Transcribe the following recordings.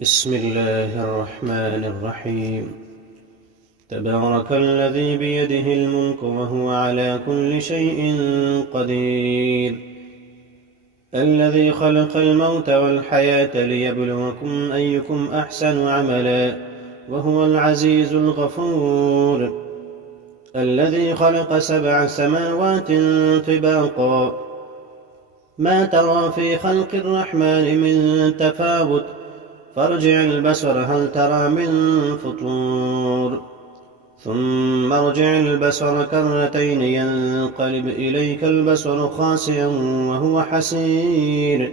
بسم الله الرحمن الرحيم. تبارك الذي بيده الملك وهو على كل شيء قدير، الذي خلق الموت والحياة ليبلوكم أيكم أحسن عملا، وهو العزيز الغفور، الذي خلق 7 سماوات طباقا، ما ترى في خلق الرحمن من تفاوت، فارجع البصر هل ترى من فطور، ثم ارجع البصر كرتين ينقلب إليك البصر خاسئا وهو حسير.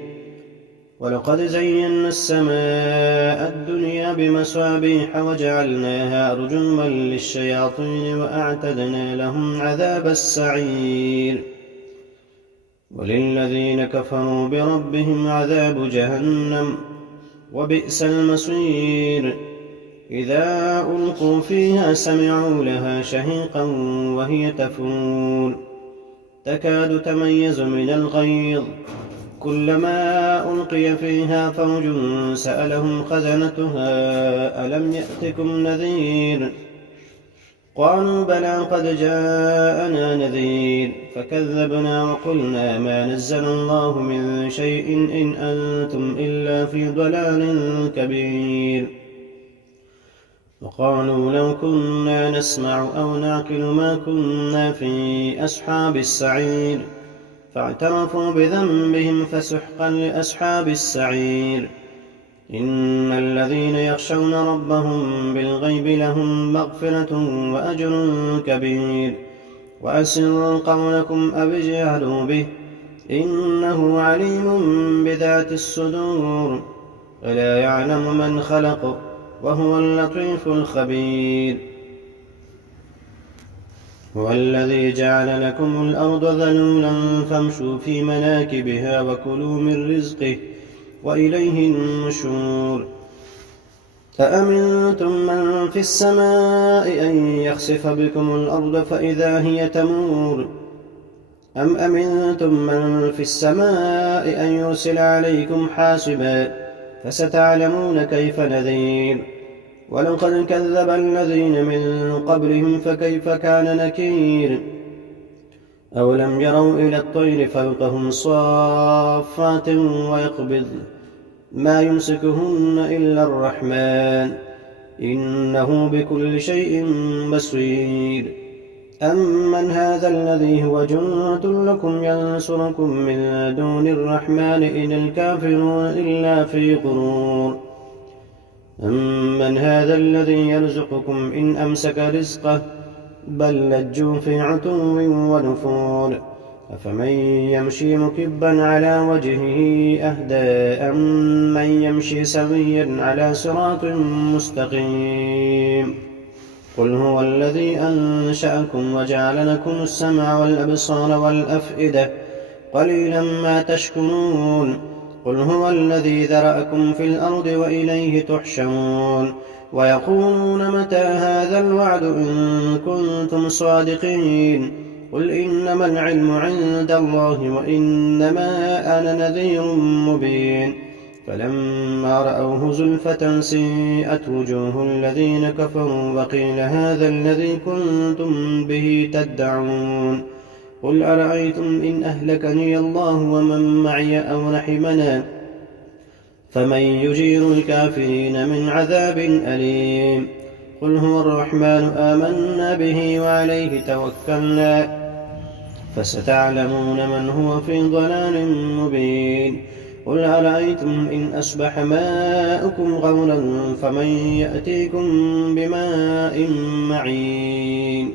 ولقد زينا السماء الدنيا بمصابيح وجعلناها رجوما للشياطين وأعتدنا لهم عذاب السعير. وللذين كفروا بربهم عذاب جهنم وبئس المصير. إذا ألقوا فيها سمعوا لها شهيقا وهي تفور، تكاد تميز من الغيظ، كلما ألقي فيها فوج سألهم خزنتها ألم يأتكم نذير، قالوا بلى قد جاءنا نذير، فكذبنا وقلنا ما نزل الله من شيء إن أنتم إلا في ضلال كبير. وقالوا لو كنا نسمع أو نعقل ما كنا في أصحاب السعير، فاعترفوا بذنبهم فسحقا لأصحاب السعير. إن الذين يخشون ربهم بالغيب لهم مغفرة وأجر كبير. وأسروا قولكم أو اجهروا به إنه عليم بذات الصدور، ألا يعلم من خلق وهو اللطيف الخبير. هو الذي جعل لكم الأرض ذلولا فامشوا في مناكبها وكلوا من رزقه وإليه النشور. أأمنتم من في السماء أن يخسف بكم الأرض فإذا هي تمور، أم أمنتم من في السماء أن يرسل عليكم حاسبا، فستعلمون كيف نذير. ولقد كذب الذين من قبلهم فكيف كان نكير. أولم يروا إلى الطير فوقهم صافات ويقبض ما يمسكهن إلا الرحمن إنه بكل شيء بصير. أمن هذا الذي هو جند لكم ينصركم من دون الرحمن إن الكافرون إلا في غرور. أمن هذا الذي يرزقكم إن أمسك رزقه بل لجوا في عتو ونفور. أفمن يمشي مكبا على وجهه أهدى أمن يمشي سويا على صراط مستقيم. قل هو الذي أنشأكم وجعل لكم السمع والأبصار والأفئدة قليلا ما تشكرون. قل هو الذي ذرأكم في الأرض وإليه تحشرون. ويقولون متى هذا الوعد إن كنتم صادقين. قل إنما العلم عند الله وإنما أنا نذير مبين. فلما رأوه زلفة سيئت وجوه الذين كفروا وقيل هذا الذي كنتم به تدعون. قل أرأيتم إن أهلكني الله ومن معي أو رحمنا فمن يجير الكافرين من عذاب أليم. قل هو الرحمن آمنا به وعليه توكلنا فستعلمون من هو في ضلال مبين. قل أرأيتم إن أصبح ماؤكم غورا فمن يأتيكم بماء معين.